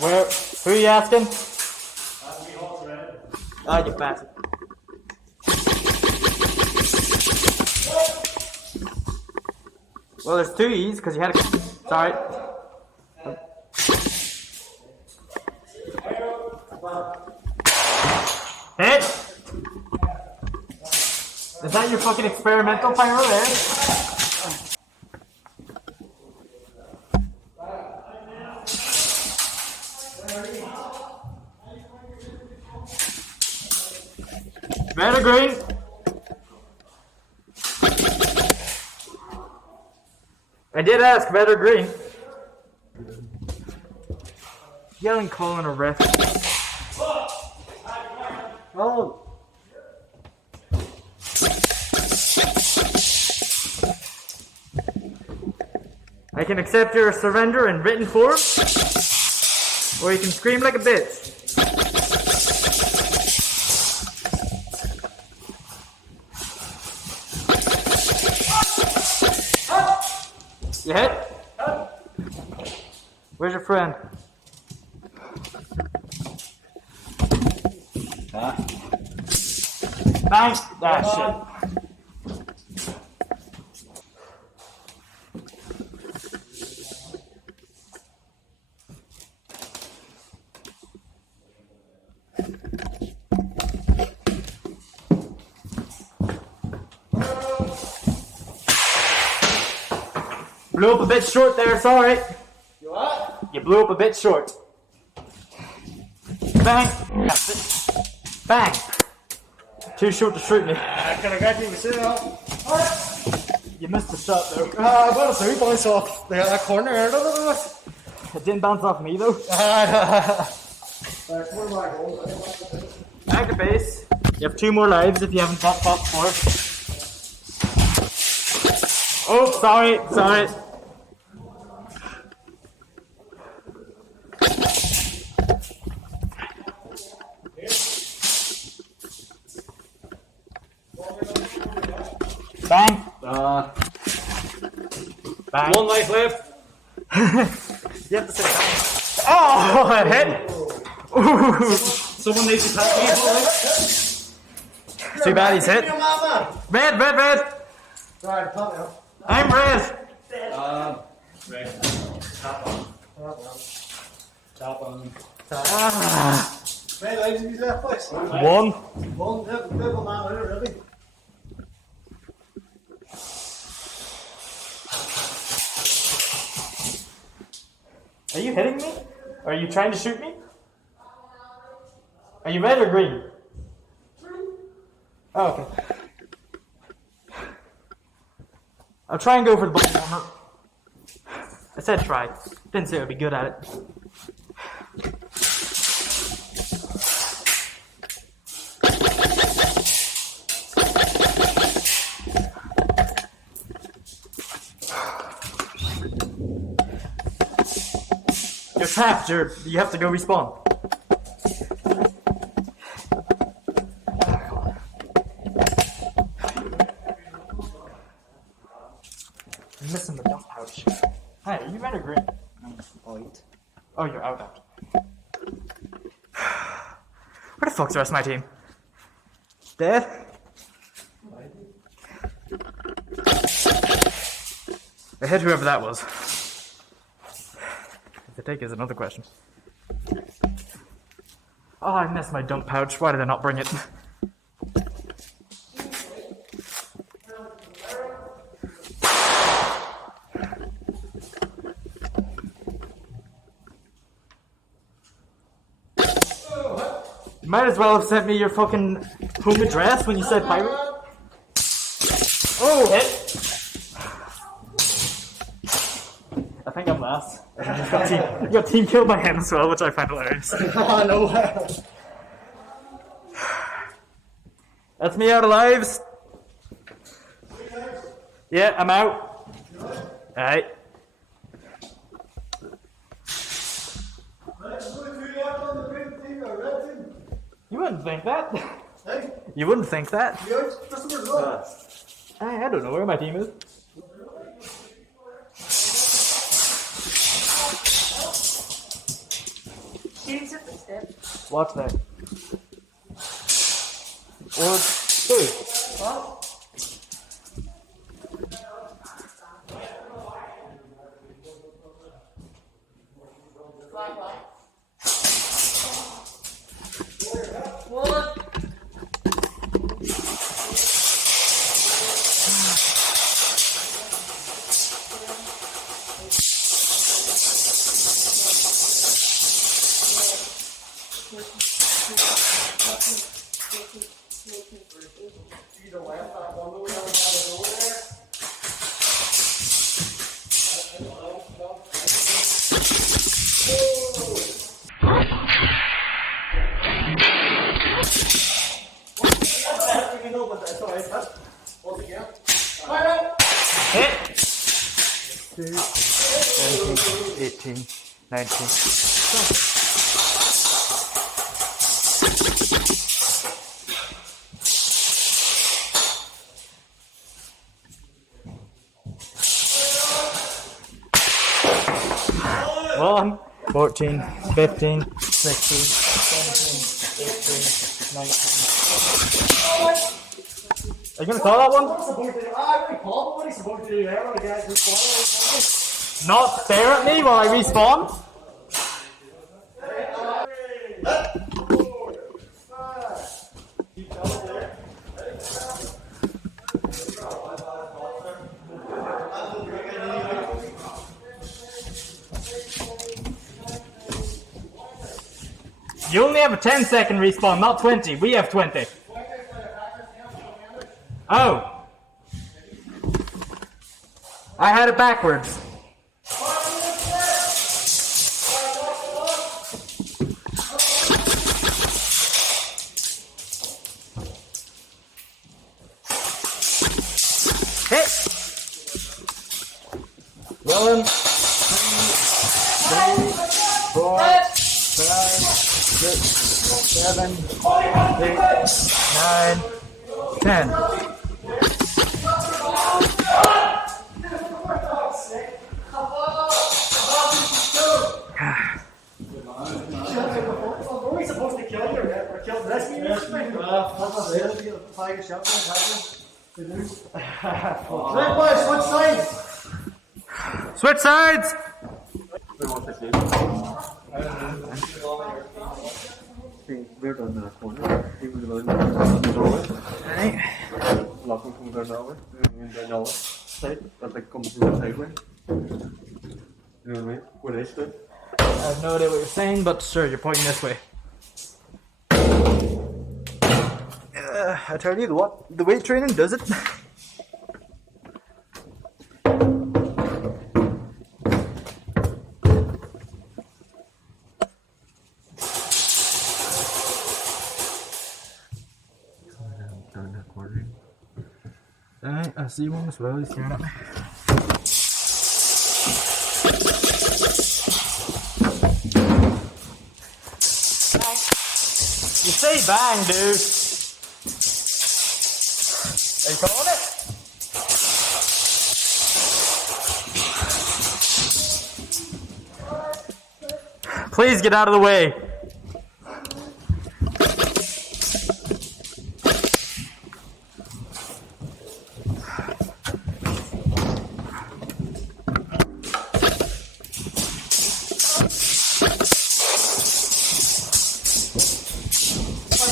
Where? Who are you asking? Oh, you bastard. Well, there's two E's because you had a. Sorry. Hit! Is that your fucking experimental pyro there? Red or green? I did ask red or green. Yelling, calling a ref. Oh. I can accept your surrender in written form, or you can scream like a bitch. You hit? Where's your friend? Thanks. Ah, shit. Blew up a bit short there, sorry. You what? You blew up a bit short. Bang! That's it. Bang! Too short to shoot me. Can I get you to sit down? You missed the shot though. Well, it's a bounce off that corner there, doesn't it? It didn't bounce off me though. Where am I going? Back to base. You have 2 more lives if you haven't popped before. Oh, sorry, sorry. Bang. Bang. 1 life left. You have to say bang. Oh, it hit. Someone needs to tap me. Too bad he's hit. Red, red, red. Right, pop now. I'm red. Red. Tap on. Tap on. Ah. Red lives in his left place. 1. One, double man there, really. Are you hitting me? Or are you trying to shoot me? Are you red or green? Oh, okay. I'll try and go for the ball warmer. I said try. Didn't say I'd be good at it. You're trapped, you have to go respawn. I'm missing the dump pouch. Hi, are you red or green? White. Oh, you're out. Where the fuck's the rest of my team? Dead? I hit whoever that was. The take is another question. Oh, I missed my dump pouch. Why did I not bring it? Might as well have sent me your fucking home address when you said pirate. Oh, hit! I think I'm last. You got team killed by him as well, which I find hilarious. Oh, no. That's me out of lives. Yeah, I'm out. Alright. You wouldn't think that. Hey, You wouldn't think that. you out? Customers love. I don't know where my team is. James at the step. Watch that. Or two. What? What? Hit! 17, 18, 19. One, 14, 15, 16, 17, 18, 19. Are you gonna call that one? Not stare at me while I respawn? You only have a 10-second respawn, not 20. We have 20. Oh. I had it backwards. Hit. 1, 2, 3, 4, 5, 6, 7, 8, 9, 10. Were we supposed to kill you or kill this me? Right, boys, switch sides. Switch sides! We're on the corner. He was going to the doorway. Locking from the doorway. And then all side. But like come through the sideway. You know what I mean? Where they stood. I have no idea what you're saying, but sure, you're pointing this way. I tell you what, the weight training does it. Down that corner. Alright, I see one as well, he's staring at me. You say bang, dude. Are you calling it? Please get out of the way.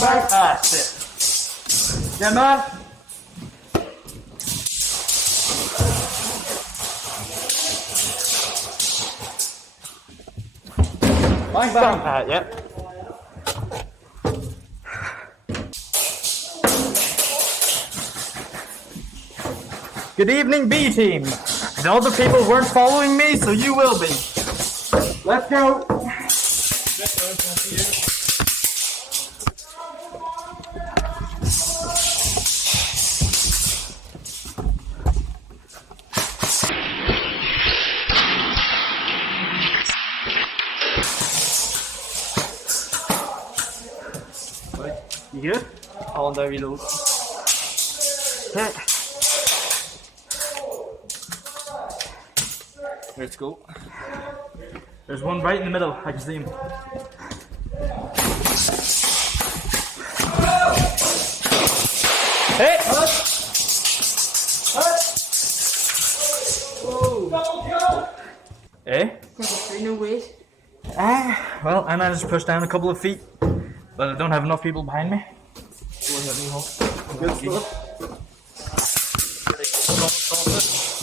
Bypass it. Yeah, man. Bang, bang. Yep. Good evening, B team. The other people weren't following me, so you will be. Let's go. You good? All down reload. Okay. Let's go. There's one right in the middle. I can see him. Hey! Eh? No weight. Well, I managed to push down a couple of feet, but I don't have enough people behind me. Good stuff.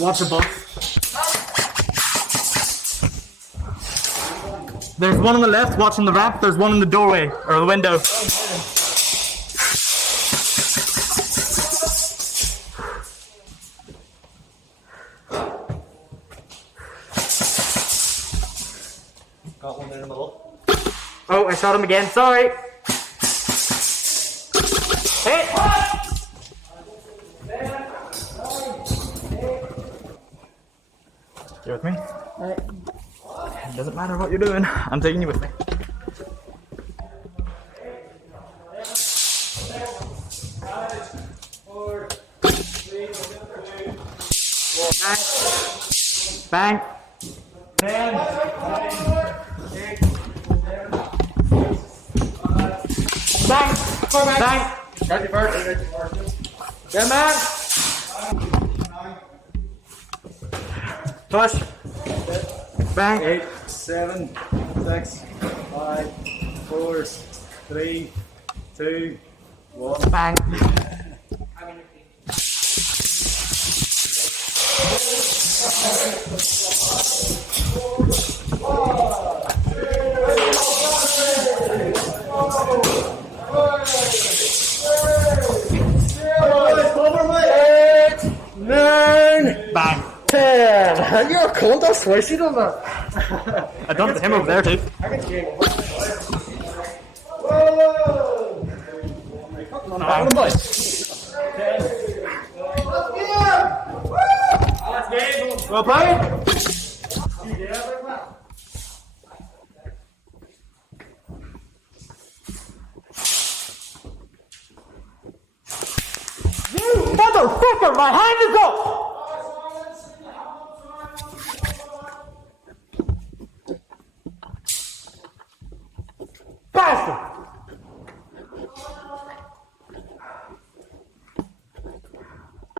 Watch above. There's one on the left watching the ramp, there's one in the doorway, or the window. Got one there in the middle. Oh, I shot him again, sorry! Hey! You with me? It doesn't matter what you're doing, I'm taking you with me. Bang! Bang! Bang! Bang! Ready first. Good man! Push! Bang! 8, 7, 6, 5, 4, 3, 2, 1. Bang! Bang! 10. You're a cunt, I swear she done that. I done it to him over there too. I can see Bang! Well played! You motherfucker! My hand is up! Bastard!